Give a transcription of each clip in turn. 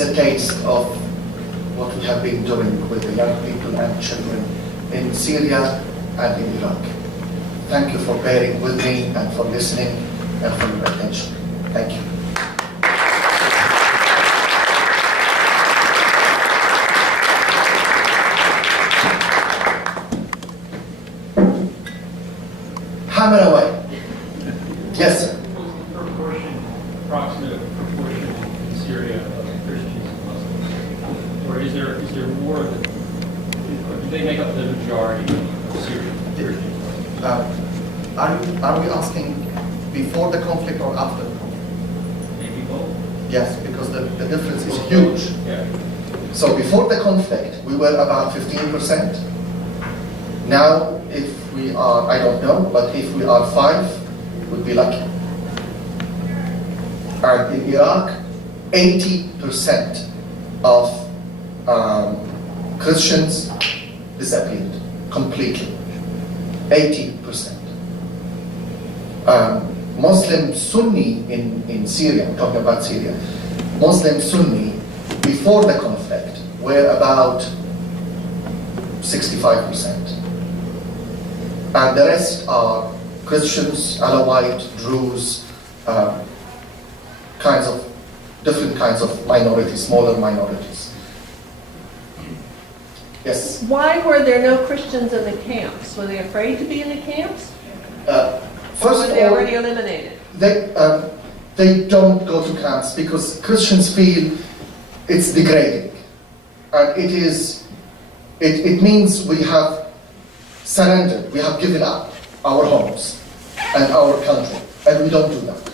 is a taste of what we have been doing with the young people and children in Syria and in Iraq. Thank you for bearing with me and for listening and for your attention. Thank you. Hammer away. Yes, sir. Approximate proportion in Syria of Christians and Muslims? Or is there more, or do they make up the majority of Syrian Christians? Are we asking before the conflict or after the conflict? Maybe both? Yes, because the difference is huge. Yeah. So before the conflict, we were about 15%. Now, if we are, I don't know, but if we are 5, we'd be lucky. And in Iraq, 80% of Christians disappeared completely. 80%. Muslim Sunni in Syria, I'm talking about Syria, Muslim Sunni before the conflict were about 65%. And the rest are Christians, Alawite, Druze, different kinds of minorities, smaller minorities. Yes? Why were there no Christians in the camps? Were they afraid to be in the camps? First or were of they all, already eliminated? they don't go to camps because Christians feel it's degrading. And it means we have surrendered, we have given up our homes and our country, and we don't do that.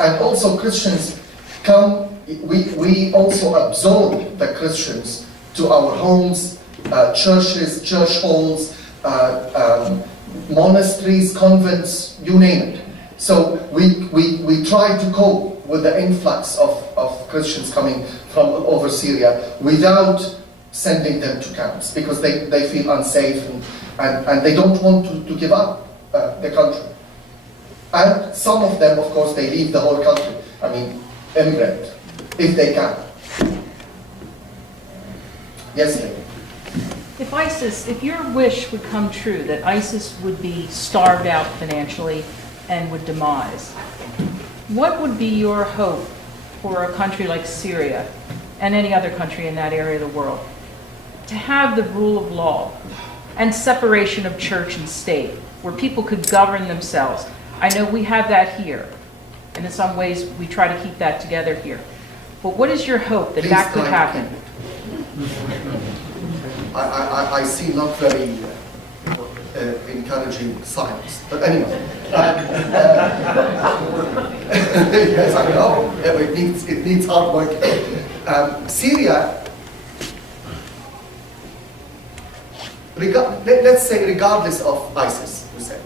And also Christians come, we also absorb the Christians to our homes, churches, church halls, monasteries, convents, you name it. So we try to cope with the influx of Christians coming from over Syria without sending them to camps because they feel unsafe and they don't want to give up the country. And some of them, of course, they leave the whole country. I mean, immigrate, if they can. Yes, David. If your wish would come true, that ISIS would be starved out financially and would demise, what would be your hope for a country like Syria and any other country in that area of the world to have the rule of law and separation of church and state, where people could govern themselves? I know we have that here, and in some ways we try to keep that together here. But what is your hope that that could happen? I see not very encouraging signs, but anyway. Yes, I know. It needs hard work. Syria, let's say regardless of ISIS, we said.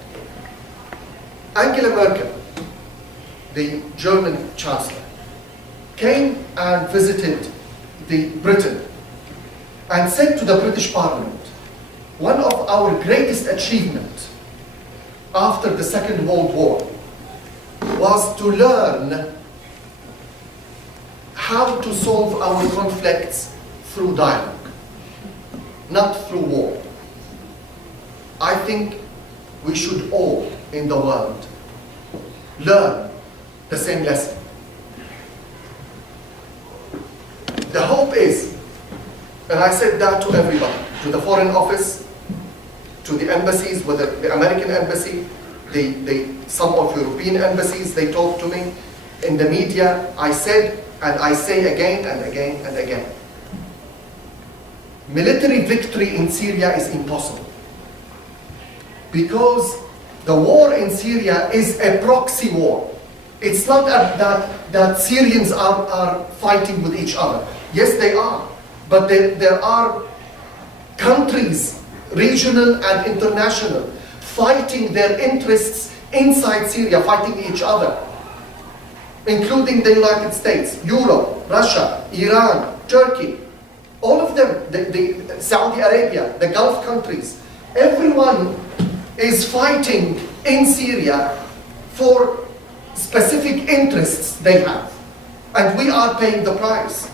Angela Merkel, the German Chancellor, came and visited Britain and said to the British Parliament, one of our greatest achievements after the Second World War was to learn how to solve our conflicts through dialogue, not through war. I think we should all in the world learn the same lesson. The hope is, and I said that to everybody, to the Foreign Office, to the embassies, whether the American embassy, some of European embassies, they talked to me. In the media, I said, and I say again and again and again, military victory in Syria is impossible. Because the war in Syria is a proxy war. It's not that Syrians are fighting with each other. Yes, they are. But there are countries, regional and international, fighting their interests inside Syria, fighting each other, including the United States, Europe, Russia, Iran, Turkey, all of them, the Saudi Arabia, the Gulf countries. Everyone is fighting in Syria for specific interests they have. And we are paying the price.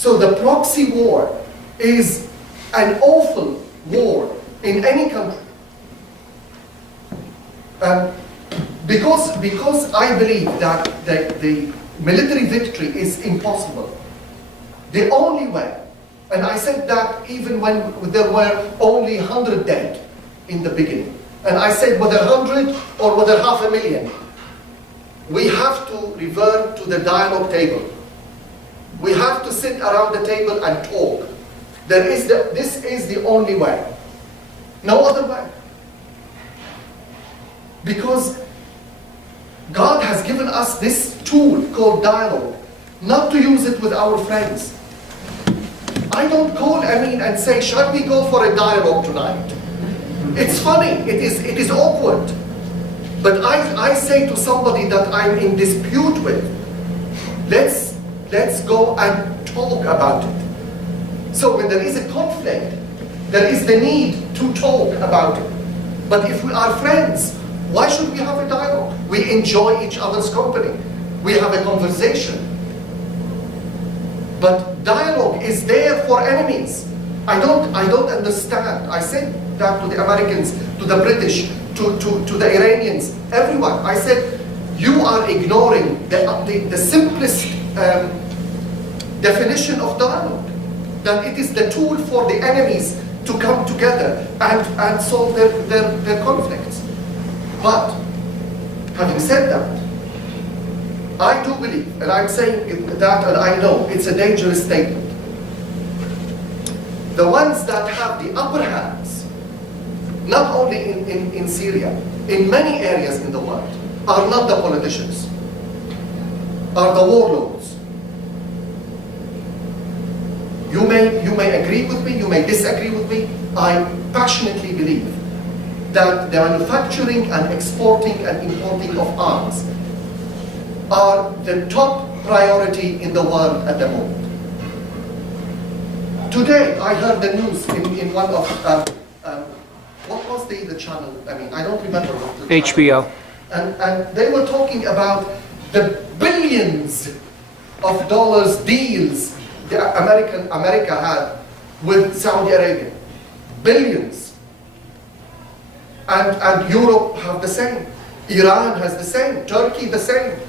So the proxy war is an awful war in any country. Because I believe that the military victory is impossible. The only way, and I said that even when there were only 100 dead in the beginning, and I said whether 100 or whether 500,000, we have to revert to the dialogue table. We have to sit around the table and talk. This is the only way. No other way. Because God has given us this tool called dialogue, not to use it with our friends. I don't call Amin and say, shall we go for a dialogue tonight? It's funny, it is awkward. But I say to somebody that I'm in dispute with, let's go and talk about it. So when there is a conflict, there is the need to talk about it. But if we are friends, why should we have a dialogue? We enjoy each other's company. We have a conversation. But dialogue is there for enemies. I don't understand. I said that to the Americans, to the British, to the Iranians, everyone. I said, you are ignoring the simplest definition of dialogue. That it is the tool for the enemies to come together and solve their conflicts. But, having said that, I do believe, and I'm saying that, and I know it's a dangerous statement. The ones that have the upper hands, not only in Syria, in many areas in the world, are not the politicians, are the warlords. You may agree with me, you may disagree with me. I passionately believe that the manufacturing and exporting and importing of arms are the top priority in the world at the moment. Today, I heard the news in one of, what was the channel? I mean, I don't remember what the HBO. channel. And they were talking about the billions of dollars deals America had with Saudi Arabia. Billions. And Europe have the same. Iran has the same. Turkey the same.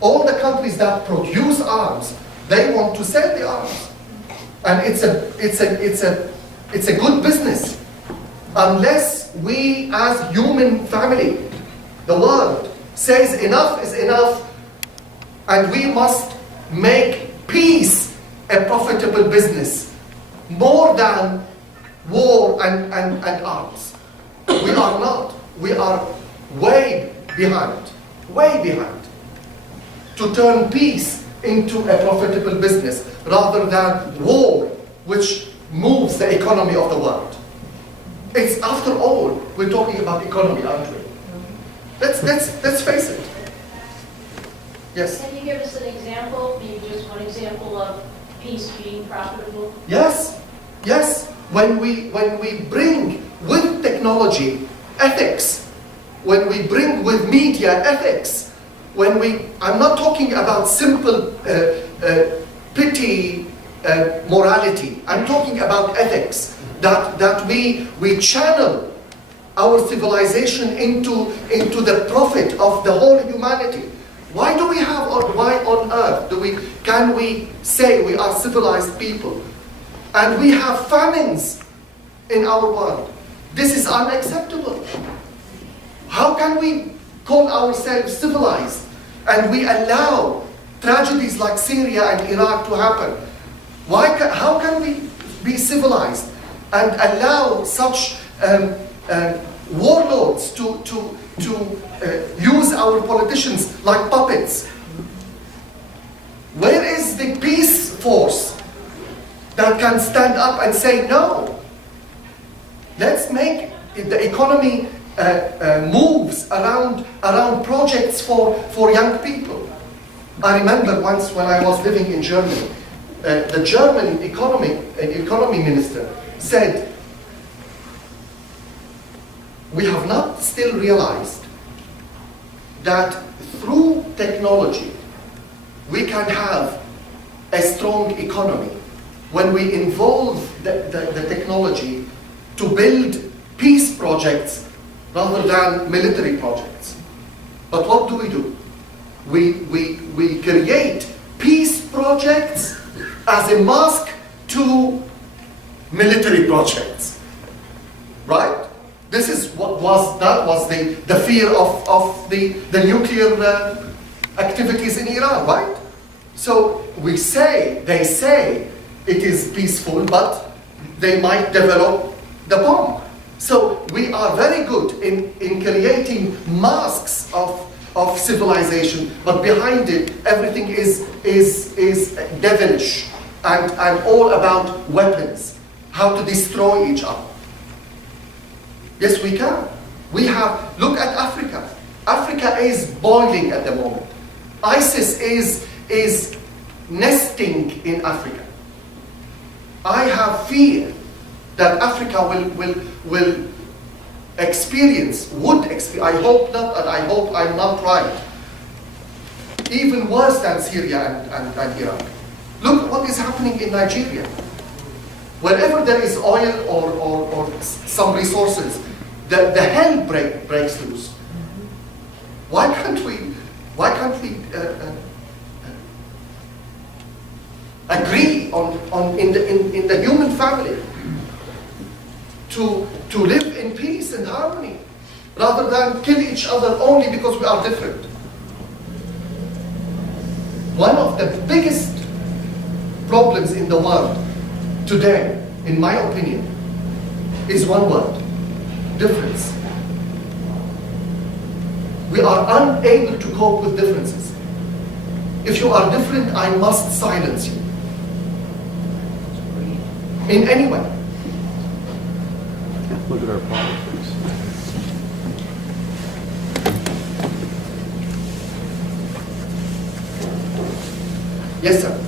All the countries that produce arms, they want to sell the arms. And it's a good business. Unless we as human family, the world, says enough is enough, and we must make peace a profitable business more than war and arms. We are not. We are way behind to turn peace into a profitable business rather than war, which moves the economy of the world. It's, after all, we're talking about economy, aren't we? Let's face it. Yes. Can you give us an example, maybe just one example of peace being profitable? Yes. When we bring with technology ethics, when we bring with media ethics, I'm not talking about simple petty morality. I'm talking about ethics, that we channel our civilization into the profit of the whole humanity. Why on earth can we say we are civilized people and we have famines in our world? This is unacceptable. How can we call ourselves civilized and we allow tragedies like Syria and Iraq to happen? How can we be civilized and allow such warlords to use our politicians like puppets? Where is the peace force that can stand up and say no? Let's make the economy moves around projects for young people. I remember once when I was living in Germany, the German economy minister said, we have not still realized that through technology we can have a strong economy when we involve the technology to build peace projects rather than military projects. But what do? We create peace projects as a mask to military projects, right? This is what was the fear of the nuclear activities in Iran, right? So they say it is peaceful, but they might develop the bomb. So we are very good in creating masks of civilization, but behind it, everything is devilish and all about weapons, how to destroy each other. Yes, we can. Look at Africa. Africa is boiling at the moment. ISIS is nesting in Africa. I have fear that Africa would experience, I hope not, and I hope I'm not right, even worse than Syria and Iraq. Look what is happening in Nigeria. Wherever there is oil or some resources, the hell breaks loose. Why can't we agree on in the human family to live in peace and harmony rather than kill each other only because we are different? One of the biggest problems in the world today, in my opinion, is one word: difference. We are unable to cope with differences. If you are different, I must silence you. In any way. Look at our politics. Yes, sir.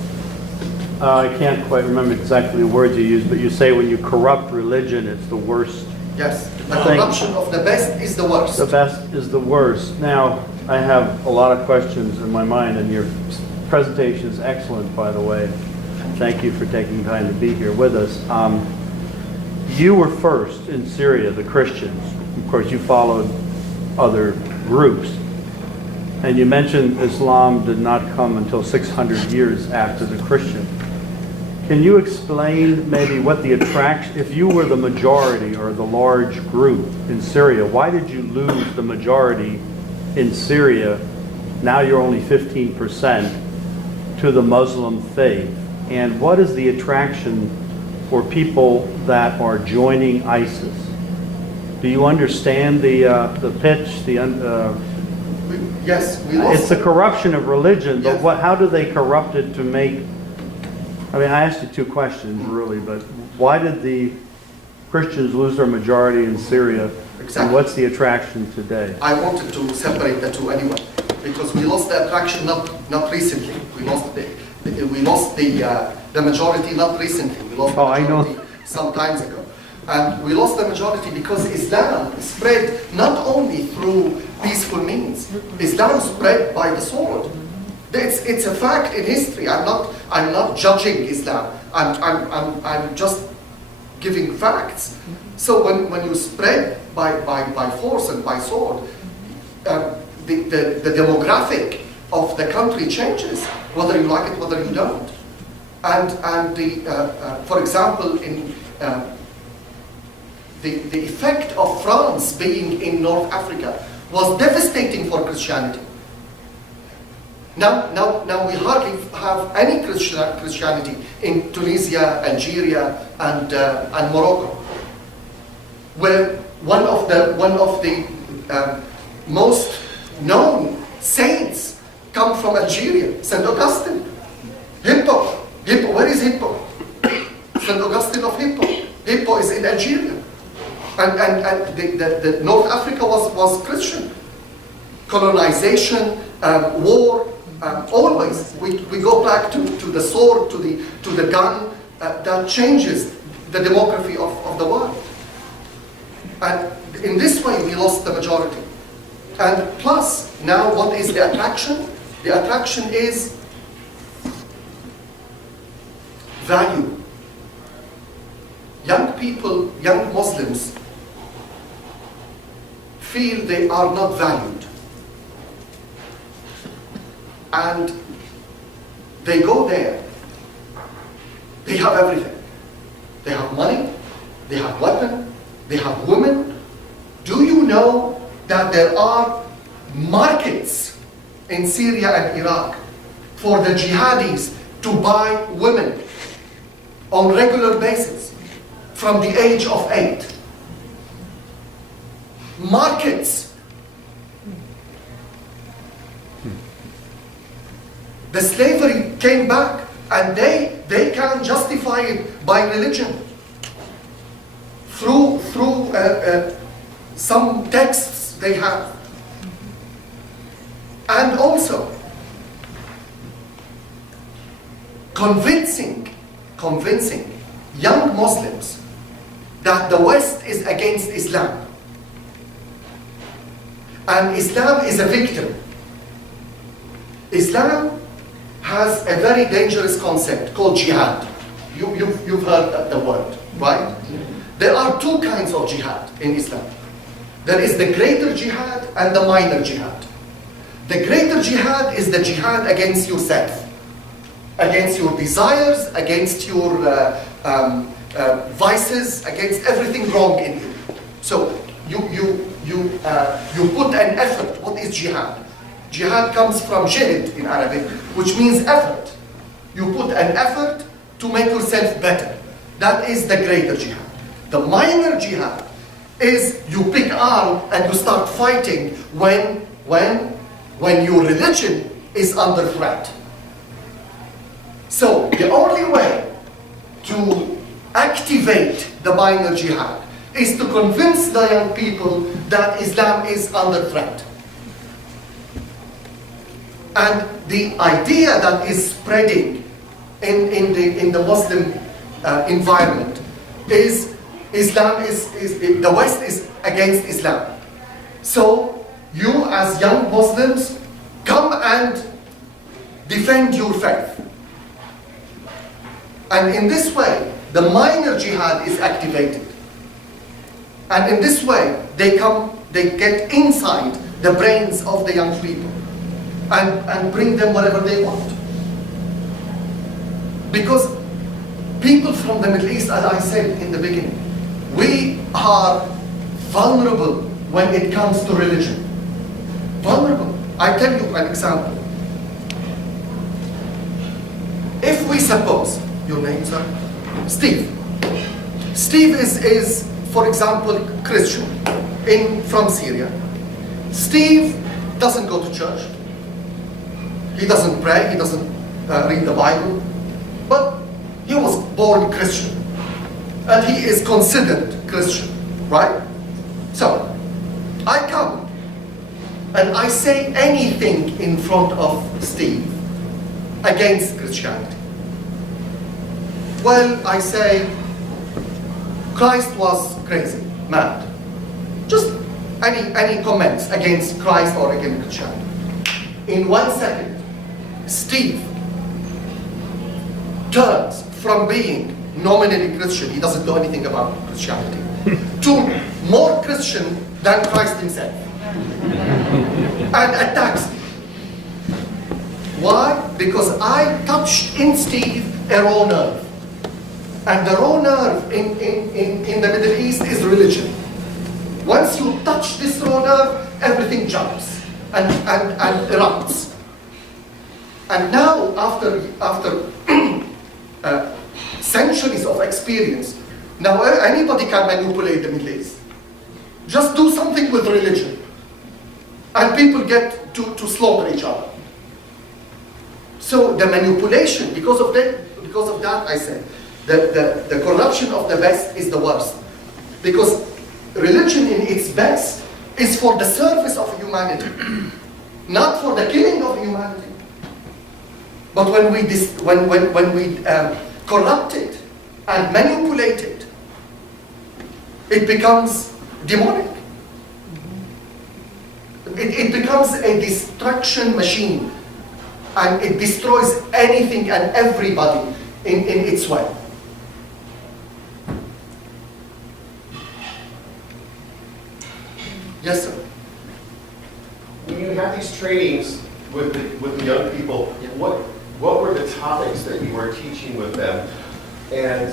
I can't quite remember exactly the words you used, but you say when you corrupt religion, it's the worst. Yes. The corruption of the best is the worst. The best is the worst. Now, I have a lot of questions in my mind, and your presentation is excellent, by the way. Thank you for taking time to be here with us. You were first in Syria, the Christians. Of course, you followed other groups. And you mentioned Islam did not come until 600 years after the Christian. Can you explain maybe what the attraction, if you were the majority or the large group in Syria, why did you lose the majority in Syria? Now you're only 15% to the Muslim faith. And what is the attraction for people that are joining ISIS? Do you understand the pitch? Yes, we lost. It's the corruption of religion, but Yes. how do they corrupt it to make... I mean, I asked you two questions, really, but why did the Christians lose their majority in Syria? Exactly. And what's the attraction today? I wanted to separate the two anyway, because we lost the attraction not recently. We lost the majority not recently. We lost the majority some times ago. And we lost the majority because Islam spread not only through peaceful means. Islam spread by the sword. It's a fact in history. I'm not judging Islam. I'm just giving facts. So when you spread by force and by sword, the demographic of the country changes, whether you like it, whether you don't. And for example, in the effect of France being in North Africa was devastating for Christianity. Now we hardly have any Christianity in Tunisia, Algeria, and Morocco, where one of the most known saints come from Algeria, St. Augustine. Hippo, where is Hippo? St. Augustine of Hippo. Hippo is in Algeria. And the North Africa was Christian. Colonization, war, always we go back to the sword, to the gun. That changes the demography of the world. And in this way, we lost the majority. And plus, now what is the attraction? The attraction is value. young people, young Muslims, feel they are not valued. And they go there. They have everything. They have money, they have weapons, they have women. Do you know that there are markets in Syria and Iraq for the jihadis to buy women on regular basis from the age of 8? Markets. The slavery came back, and they can justify it by religion through some texts they have. And also convincing young Muslims that the West is against Islam and Islam is a victim. Islam has a very dangerous concept called jihad. You've heard the word, right? There are two kinds of jihad in Islam. There is the greater jihad and the minor jihad. The greater jihad is the jihad against yourself, against your desires, against your vices, against everything wrong in you. So you put an effort. What is jihad? Jihad comes from jihad in Arabic, which means effort. You put an effort to make yourself better. That is the greater jihad. The minor jihad is you pick arm and you start fighting when your religion is under threat. So the only way to activate the minor jihad is to convince the young people that Islam is under threat. And the idea that is spreading in the Muslim environment is Islam is the West is against Islam. So you as young Muslims come and defend your faith. And in this way, the minor jihad is activated. And in this way, they get inside the brains of the young people and bring them whatever they want. Because people from the Middle East, as I said in the beginning, we are vulnerable when it comes to religion. Vulnerable. I tell you an example. If we suppose, your name, sir? Steve. Steve is for example, Christian from Syria. Steve doesn't go to church. He doesn't pray. He doesn't read the Bible. But he was born Christian. And he is considered Christian, right? So, I come and I say anything in front of Steve against Christianity. Well, I say Christ was crazy, mad. Just any comments against Christ or against Christianity. In 1 second, Steve turns from being nominally Christian, he doesn't know anything about Christianity, to more Christian than Christ himself. And attacks me. Why? Because I touched in Steve a raw nerve. And the raw nerve in the Middle East is religion. Once you touch this raw nerve, everything jumps and erupts. And now, after centuries of experience, now anybody can manipulate the Middle East. Just do something with religion, and people get to slaughter each other. So the manipulation, because of that, I say, the corruption of the West is the worst. Because religion in its best is for the service of humanity, not for the killing of humanity. But when we corrupt it and manipulate it, it becomes demonic. It becomes a destruction machine, and it destroys anything and everybody in its way. Yes, sir. When you had these trainings with the young people, what were the topics that you were teaching with them, and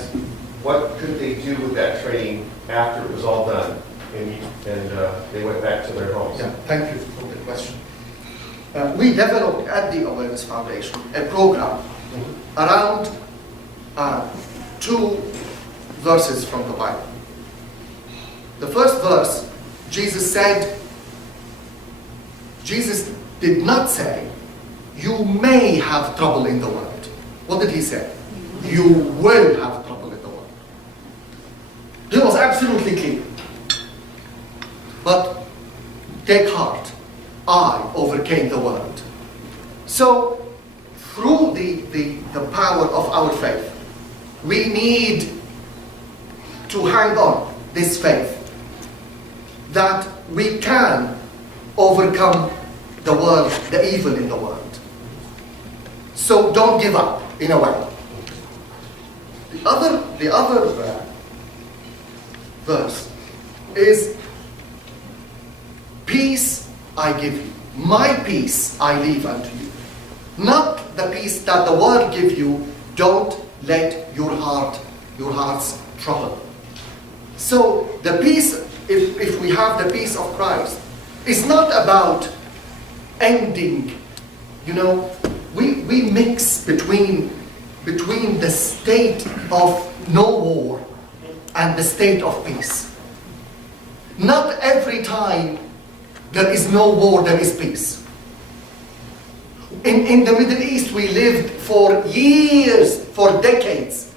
what could they do with that training after it was all done and they went back to their homes? Yeah, thank you for the question. We developed at the Awareness Foundation a program around 2 verses from the Bible. The first verse, Jesus did not say, you may have trouble in the world. What did he say? You will have trouble in the world. He was absolutely clear. But take heart, I overcame the world. So, through the power of our faith, we need to hang on this faith that we can overcome the world, the evil in the world. So don't give up, in a way. The other verse is, peace I give you, my peace I leave unto you. Not the peace that the world give you. Don't let your hearts trouble. So the peace, if we have the peace of Christ, is not about ending. We mix between the state of no war and the state of peace. Not every time there is no war, there is peace. In the Middle East, we lived for years, for decades,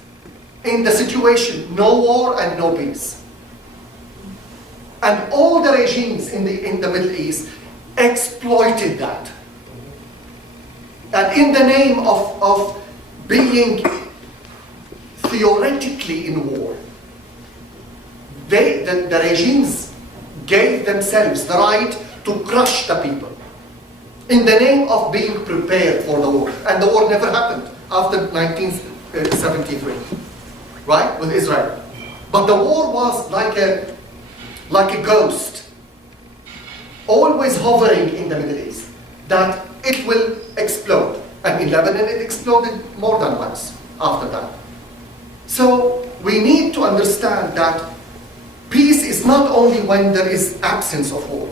in the situation, no war and no peace. And all the regimes in the Middle East exploited that. And in the name of being theoretically in war, the regimes gave themselves the right to crush the people in the name of being prepared for the war. And the war never happened after 1973, right, with Israel. But the war was like a ghost, always hovering in the Middle East, that it will explode. And in Lebanon it exploded more than once after that. So we need to understand that peace is not only when there is absence of war.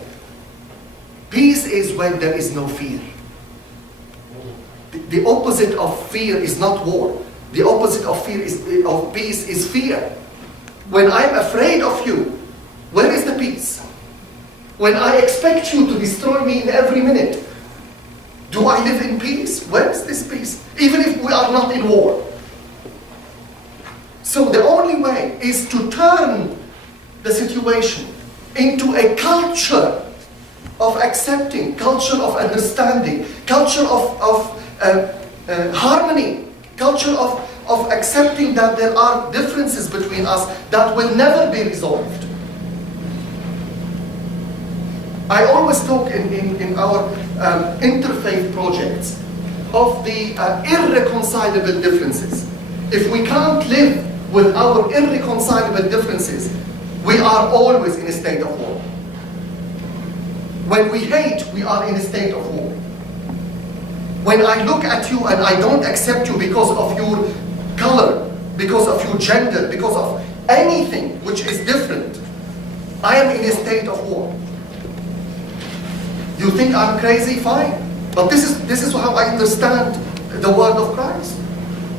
Peace is when there is no fear. The opposite of fear is not war. The opposite of peace is fear. When I'm afraid of you, where is the peace? When I expect you to destroy me in every minute, do I live in peace? Where is this peace? Even if we are not in war. So the only way is to turn the situation into a culture of accepting, culture of understanding, culture of harmony, culture of accepting that there are differences between us that will never be resolved. I always talk in our interfaith projects of the irreconcilable differences. If we can't live with our irreconcilable differences, we are always in a state of war. When we hate, we are in a state of war. When I look at you and I don't accept you because of your color, because of your gender, because of anything which is different, I am in a state of war. You think I'm crazy? Fine. But this is how I understand the word of Christ.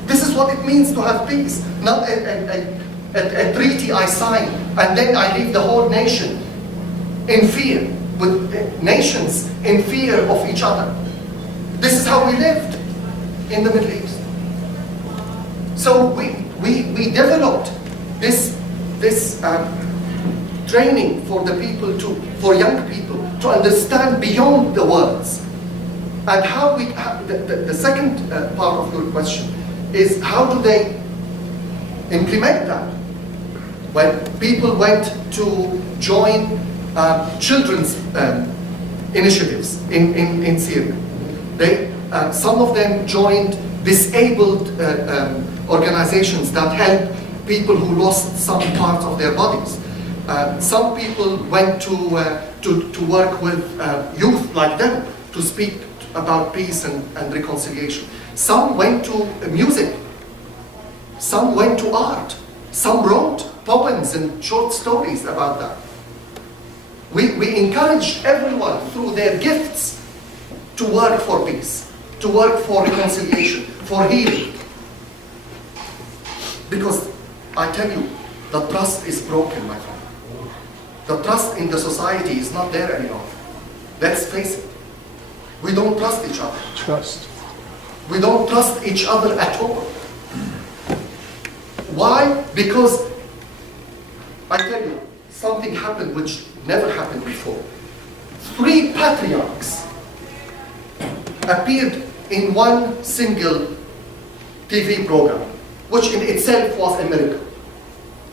This is what it means to have peace. Not a treaty I sign and then I leave the whole nation in fear, with nations in fear of each other. This is how we lived in the Middle East. So we developed this training for the people for young people to understand beyond the words. And how the second part of your question is, how do they implement that? When people went to join children's initiatives in Syria, some of them joined disabled organizations that help people who lost some parts of their bodies. Some people went to to work with youth like them to speak about peace and reconciliation. Some went to music. Some went to art. Some wrote poems and short stories about that. We encourage everyone through their gifts to work for peace, to work for reconciliation, for healing. Because I tell you, the trust is broken, my friend. The trust in the society is not there anymore. Let's face it. We don't trust each other. Trust. We don't trust each other at all. Why? Because, I tell you, something happened which never happened before. 3 patriarchs appeared in one single TV program, which in itself was a miracle.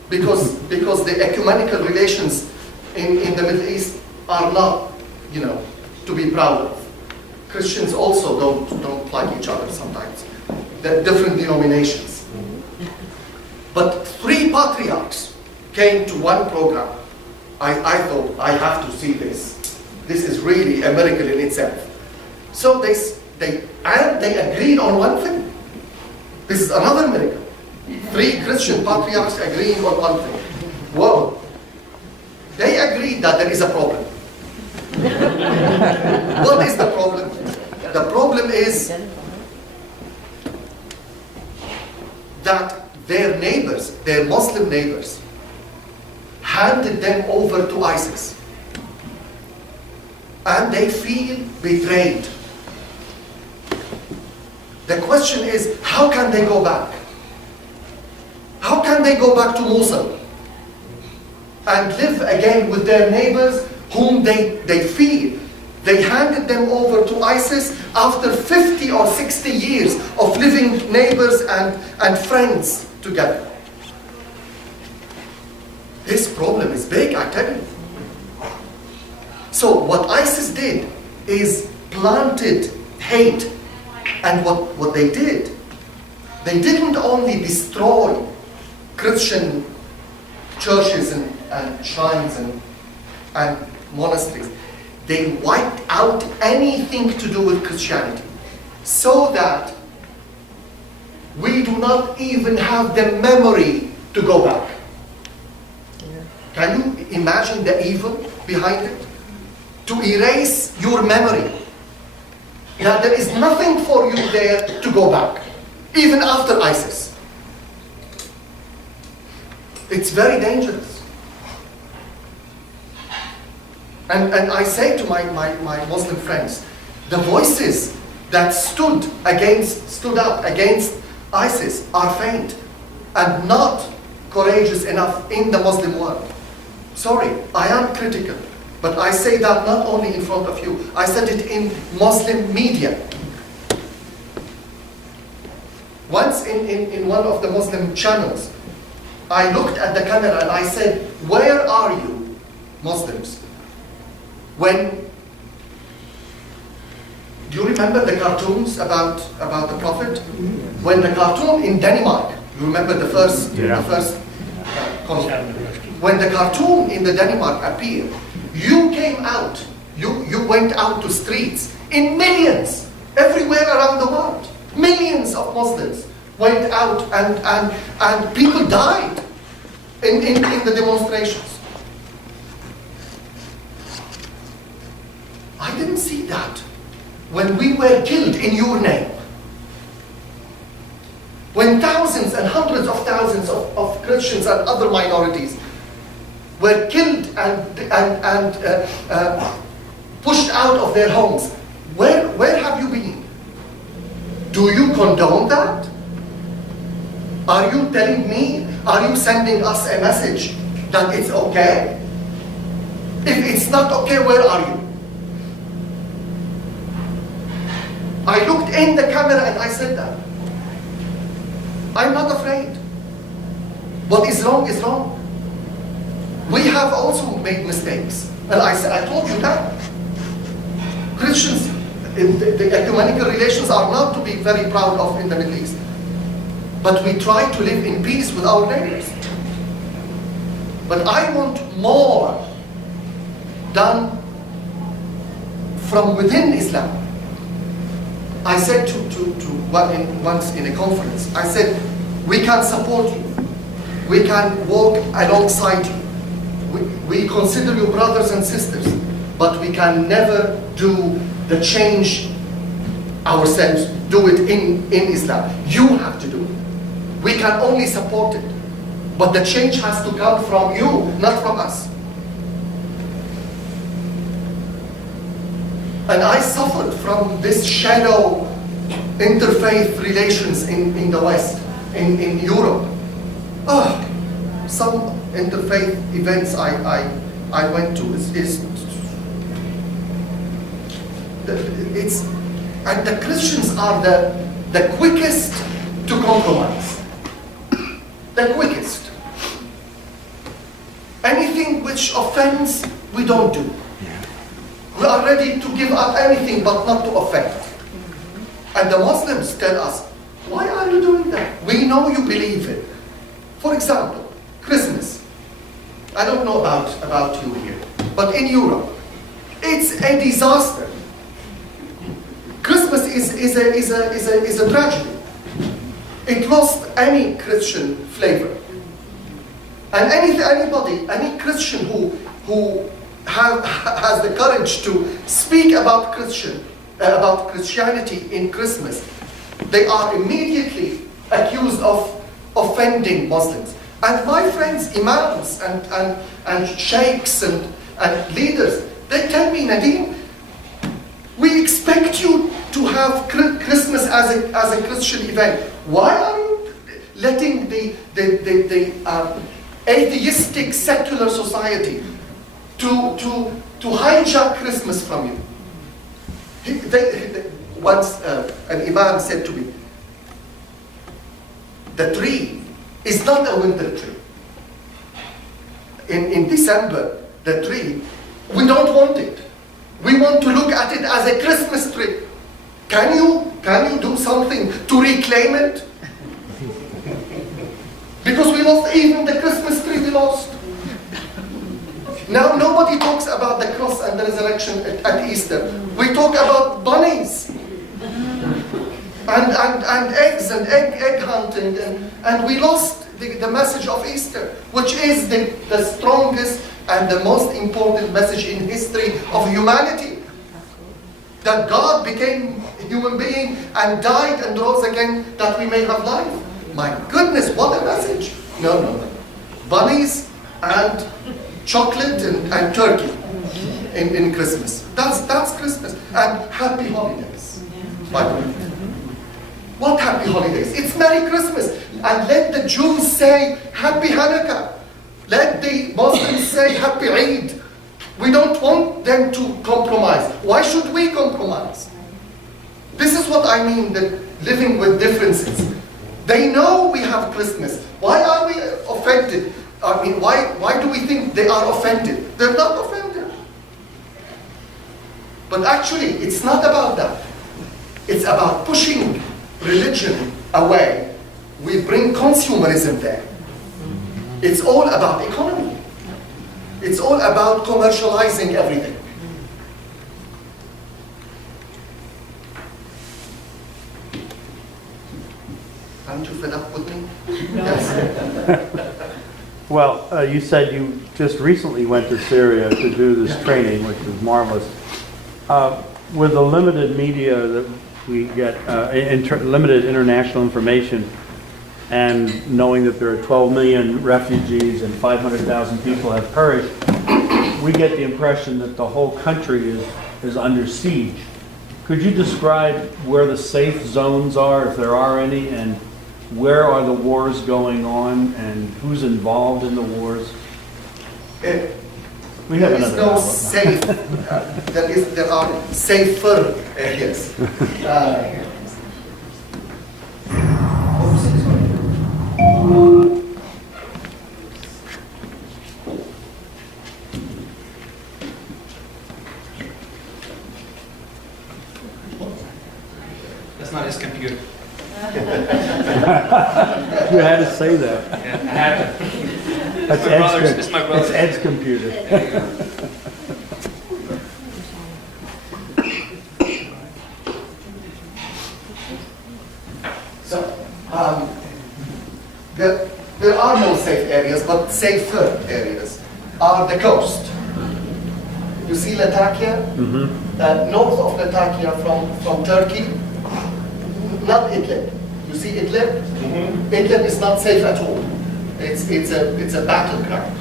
Because the ecumenical relations in the Middle East are not, to be proud of. Christians also don't like each other sometimes. They're different denominations. But 3 patriarchs came to one program. I thought, I have to see this. This is really a miracle in itself. So they agreed on one thing. This is another miracle. 3 Christian patriarchs agreeing on one thing. Whoa. They agreed that there is a problem. What is the problem? The problem is that their neighbors, their Muslim neighbors, handed them over to ISIS. And they feel betrayed. The question is, how can they go back? How can they go back to Mosul and live again with their neighbors whom they feel? They handed them over to ISIS after 50 or 60 years of living neighbors and friends together. This problem is big, I tell you. So what ISIS did is planted hate. And what they did, they didn't only destroy Christian churches and shrines and monasteries. They wiped out anything to do with Christianity, so that we do not even have the memory to go back. Can you imagine the evil behind it? To erase your memory. That there is nothing for you there to go back, even after ISIS. It's very dangerous. And I say to my Muslim friends, the voices that stood up against ISIS are faint and not courageous enough in the Muslim world. Sorry, I am critical, but I say that not only in front of you, I said it in Muslim media. Once in one of the Muslim channels, I looked at the camera and I said, where are you, Muslims? Do you remember the cartoons about the Prophet? When the cartoon in Denmark, you remember the first conflict? When the cartoon in the Denmark appeared, you came out, you went out to streets in millions, everywhere around the world. Millions of Muslims went out and people died in the demonstrations. I didn't see that when we were killed in your name. When thousands and hundreds of thousands of Christians and other minorities were killed and pushed out of their homes. Where have you been? Do you condone that? Are you telling me, are you sending us a message that it's okay? If it's not okay, where are you? I looked in the camera and I said that. I'm not afraid. What is wrong is wrong. We have also made mistakes. And I told you that. Christians, the ecumenical relations are not to be very proud of in the Middle East. But we try to live in peace with our neighbors. But I want more done from within Islam. I said once in a conference, I said, we can support you. We can walk alongside you. We consider you brothers and sisters, but we can never do the change ourselves, do it in Islam. You have to do it. We can only support it. But the change has to come from you, not from us. And I suffered from this shadow interfaith relations in the West, in Europe. Oh, some interfaith events I went to and the Christians are the quickest to compromise. The quickest. Anything which offends, we don't do. We are ready to give up anything but not to offend. And the Muslims tell us, why are you doing that? We know you believe it. For example, Christmas. I don't know about you here, but in Europe, it's a disaster. Christmas is a tragedy. It lost any Christian flavor. And any Christian who has the courage to speak about Christianity in Christmas, they are immediately accused of offending Muslims. And my friends, imams and sheikhs and leaders, they tell me, Nadim, we expect you to have Christmas as a Christian event. Why are you letting the atheistic secular society to hijack Christmas from you? Once an imam said to me, the tree is not a winter tree. In December, the tree, we don't want it. We want to look at it as a Christmas tree. Can you do something to reclaim it? Because we lost even the Christmas tree, we lost. Now nobody talks about the cross and the resurrection at Easter. We talk about bunnies and eggs and egg hunting, and we lost the message of Easter, which is the strongest and the most important message in history of humanity. That God became a human being and died and rose again that we may have life. My goodness, what a message. No. Bunnies and chocolate and turkey in Christmas. That's Christmas. And happy holidays, by the way. What happy holidays? It's Merry Christmas. And let the Jews say Happy Hanukkah. Let the Muslims say Happy Eid. We don't want them to compromise. Why should we compromise? This is what I mean, that living with differences. They know we have Christmas. Why are we offended? I mean, why do we think they are offended? They're not offended. But actually, it's not about that. It's about pushing religion away. We bring consumerism there. It's all about economy. It's all about commercializing everything. Aren't you fed up with me? Yes. Well, you said you just recently went to Syria to do this training, which was marvelous. With the limited media that we get, limited international information, and knowing that there are 12 million refugees and 500,000 people have perished, we get the impression that the whole country is under siege. Could you describe where the safe zones are, if there are any, and where are the wars going on, and who's involved in the wars? We have another no safe. There are safer areas. That's not his computer. You had to say that. Yeah, I have to. That's It's my brother's. It's Ed's computer. unsafe areas, but safer areas, are the coast. You see Latakia? North of Latakia from Turkey, not Idlib. You see Idlib? Idlib is not safe at all. It's a battleground.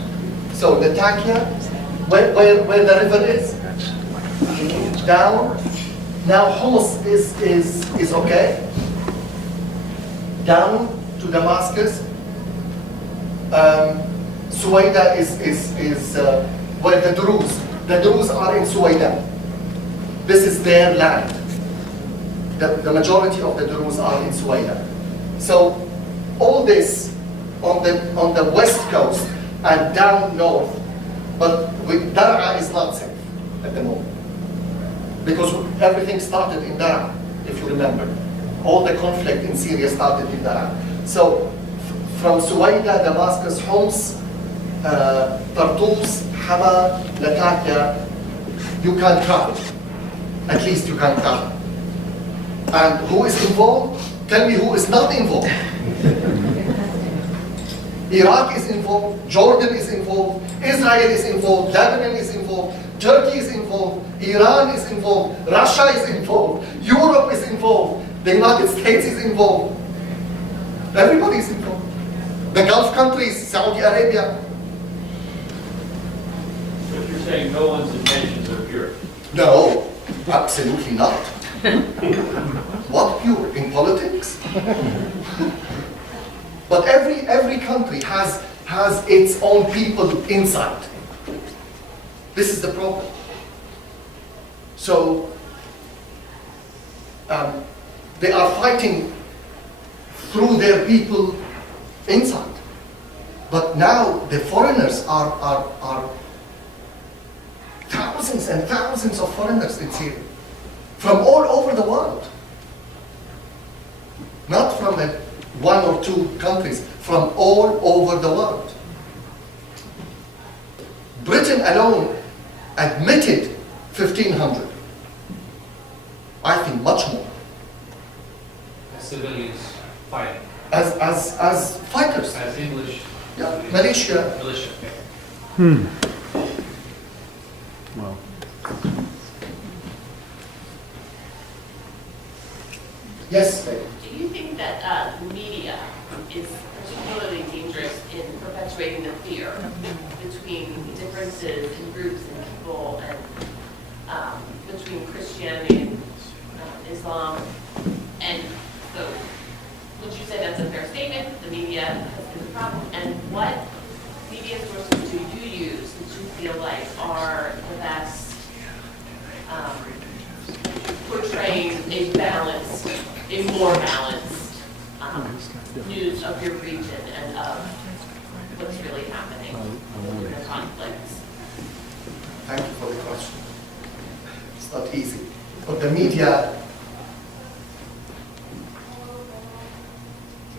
So Latakia, where the river is, down. Now Haus is okay. Down to Damascus. Suwaida is where the Druze are in Suwaida. This is their land. The majority of the Druze are in Suwaida. So all this on the west coast and down north, but with Dar'a is not safe at the moment. Because everything started in Dar'a, if you remember. All the conflict in Syria started in Dar'a. So from Suwaida, Damascus, Homs, Tartus, Hama, Latakia, you can travel. At least you can travel. And who is involved? Tell me who is not involved. Iraq is involved, Jordan is involved, Israel is involved, Lebanon is involved, Turkey is involved, Iran is involved, Russia is involved, Europe is involved, the United States is involved. Everybody is involved. The Gulf countries, Saudi Arabia. But you're saying no one's intentions are pure? No, absolutely not. What pure? In politics? But every country has its own people inside. This is the problem. So they are fighting through their people inside. But now the foreigners are thousands and thousands of foreigners in Syria from all over the world. Not from one or two countries, from all over the world. Britain alone admitted 1,500. I think much more. Civilians fighting. As fighters. As English. Yeah, militia. Militia. Well, Yes, David. Do you think that media is particularly dangerous in perpetuating the fear between differences in groups and people and between Christianity and Islam? And so would you say that's a fair statement? The media is a problem. And what media sources do you use that you feel like are the best portraying a balanced, a more balanced news of your region and of what's really happening in the conflicts? Thank you for the question. It's not easy. But the media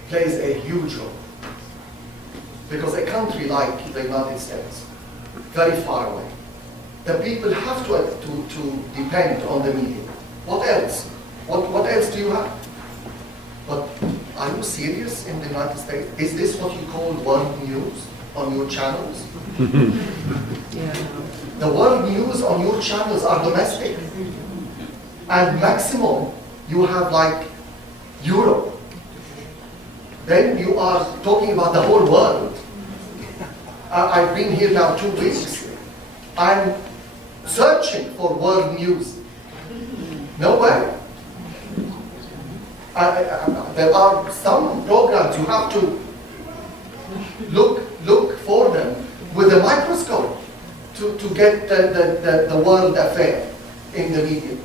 plays a huge role. Because a country like the United States, very far away, the people have to depend on the media. What else? What else do you have? But are you serious in the United States? Is this what you call world news on your channels? The world news on your channels are domestic. And maximum, you have like Europe. Then you are talking about the whole world. I've been here now 2 weeks. I'm searching for world news. No way. There are some programs you have to look for them with a microscope to get the world affair in the media.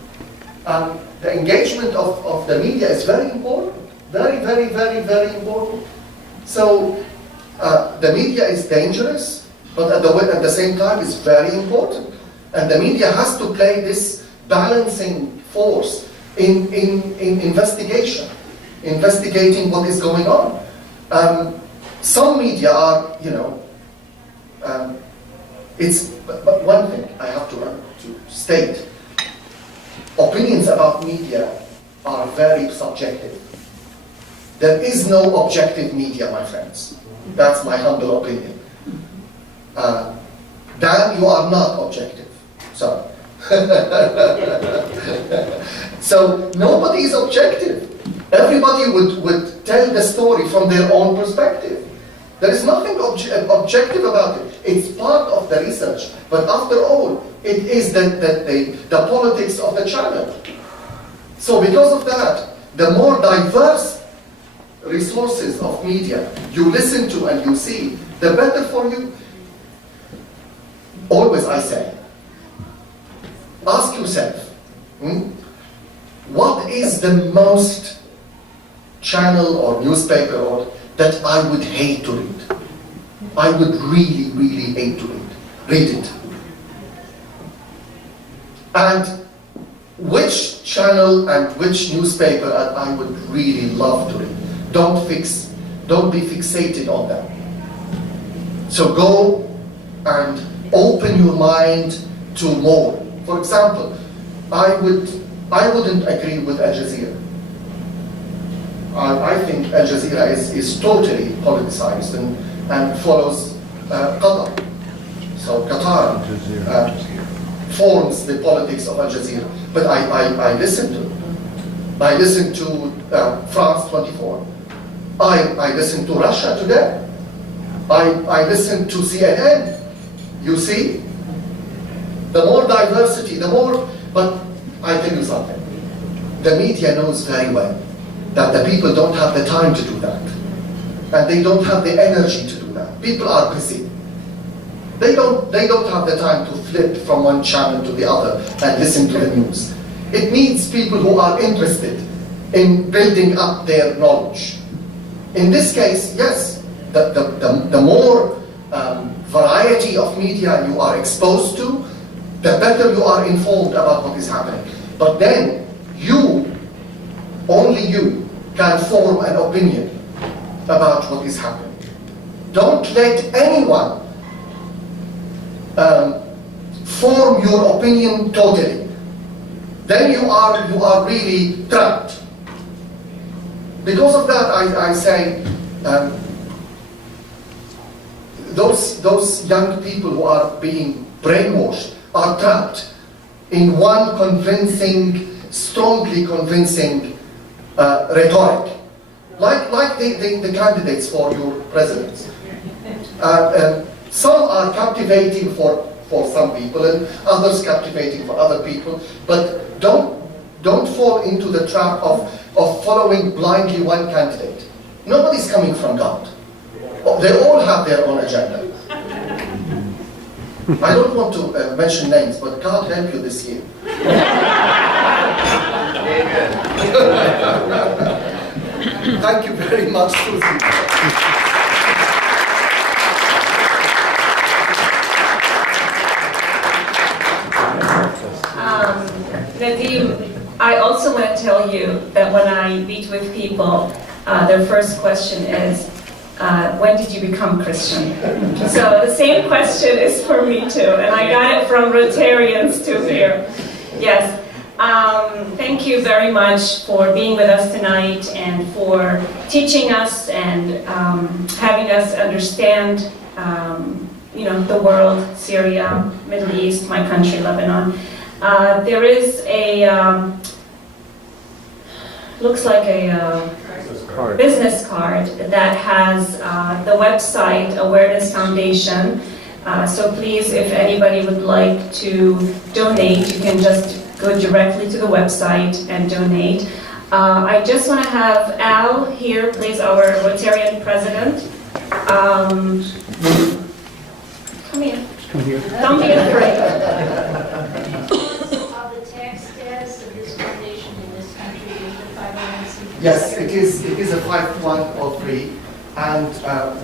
The engagement of the media is very important. Very, very, very, very important. So the media is dangerous, but at the same time it's very important. And the media has to play this balancing force in investigation, investigating what is going on. Some media are, but one thing I have to state, opinions about media are very subjective. There is no objective media, my friends. That's my humble opinion. Dan, you are not objective. Sorry. So nobody is objective. Everybody would tell the story from their own perspective. There is nothing objective about it. It's part of the research. But after all, it is the politics of the channel. So because of that, the more diverse resources of media you listen to and you see, the better for you. Always I say, ask yourself, what is the most channel or newspaper or that I would hate to read? I would really, really hate to read it. And which channel and which newspaper I would really love to read. Don't be fixated on them. So go and open your mind to more. For example, I wouldn't agree with Al Jazeera. I think Al Jazeera is totally politicized and follows Qatar. So Qatar forms the politics of Al Jazeera. But I listen to it. I listen to France 24. I listen to Russia Today. I listen to CNN. You see? The more diversity, the more, but I tell you something. The media knows very well that the people don't have the time to do that. And they don't have the energy to do that. People are busy. They don't have the time to flip from one channel to the other and listen to the news. It needs people who are interested in building up their knowledge. In this case, yes, the more variety of media you are exposed to, the better you are informed about what is happening. But then only you can form an opinion about what is happening. Don't let anyone form your opinion totally. Then you are really trapped. Because of that, I say those young people who are being brainwashed are trapped in one strongly convincing rhetoric, like the candidates for your presidents. Some are captivating for some people, and others captivating for other people. But don't fall into the trap of following blindly one candidate. Nobody's coming from God. They all have their own agenda. I don't want to mention names, but God help you this year. Thank you very much, Susie. Nadim, I also want to tell you that when I meet with people, their first question is, when did you become Christian? So the same question is for me too, and I got it from Rotarians too here. Yes. Thank you very much for being with us tonight and for teaching us and having us understand, the world, Syria, Middle East, my country, Lebanon. There is looks like a business card that has the website Awareness Foundation. So please, if anybody would like to donate, you can just go directly to the website and donate. I just want to have Al here, please, our Rotarian president. Come here. Come here. Don't be afraid. The tax status of this foundation in this country is the 501c3? Yes, it is a 5103, and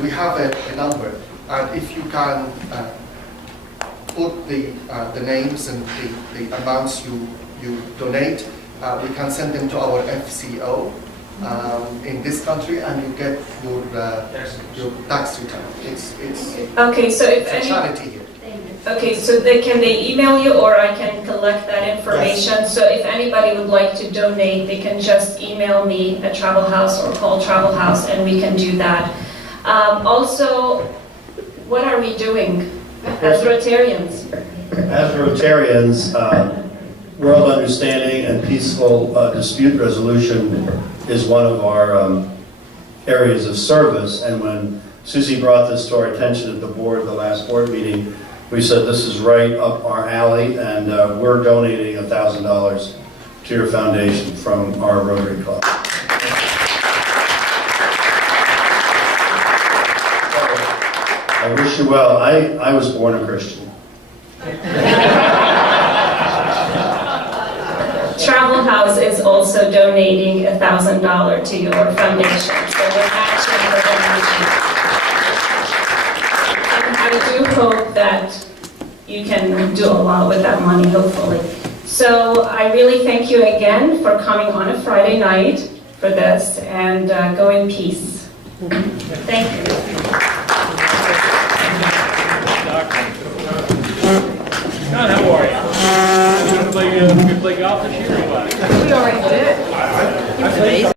we have a number. And if you can put the names and the amounts you donate, we can send them to our FCO in this country, and you get your tax return. It's Okay, so if a charity here. Okay, so can they email you, or I can collect that information? Yes. So if anybody would like to donate, they can just email me at Travel House or call Travel House, and we can do that. Also, what are we doing as Rotarians? As Rotarians, world understanding and peaceful dispute resolution is one of our areas of service. And when Susie brought this to our attention at the last board meeting, we said this is right up our alley, and we're donating $1,000 to your foundation from our Rotary Club. I wish you well. I was born a Christian. Travel House is also donating $1,000 to your foundation. So we're matching the donation. And I do hope that you can do a lot with that money, hopefully. So I really thank you again for coming on a Friday night for this, and go in peace. Thank you. John, how are you? You want to play golf this year or what? We already did. I played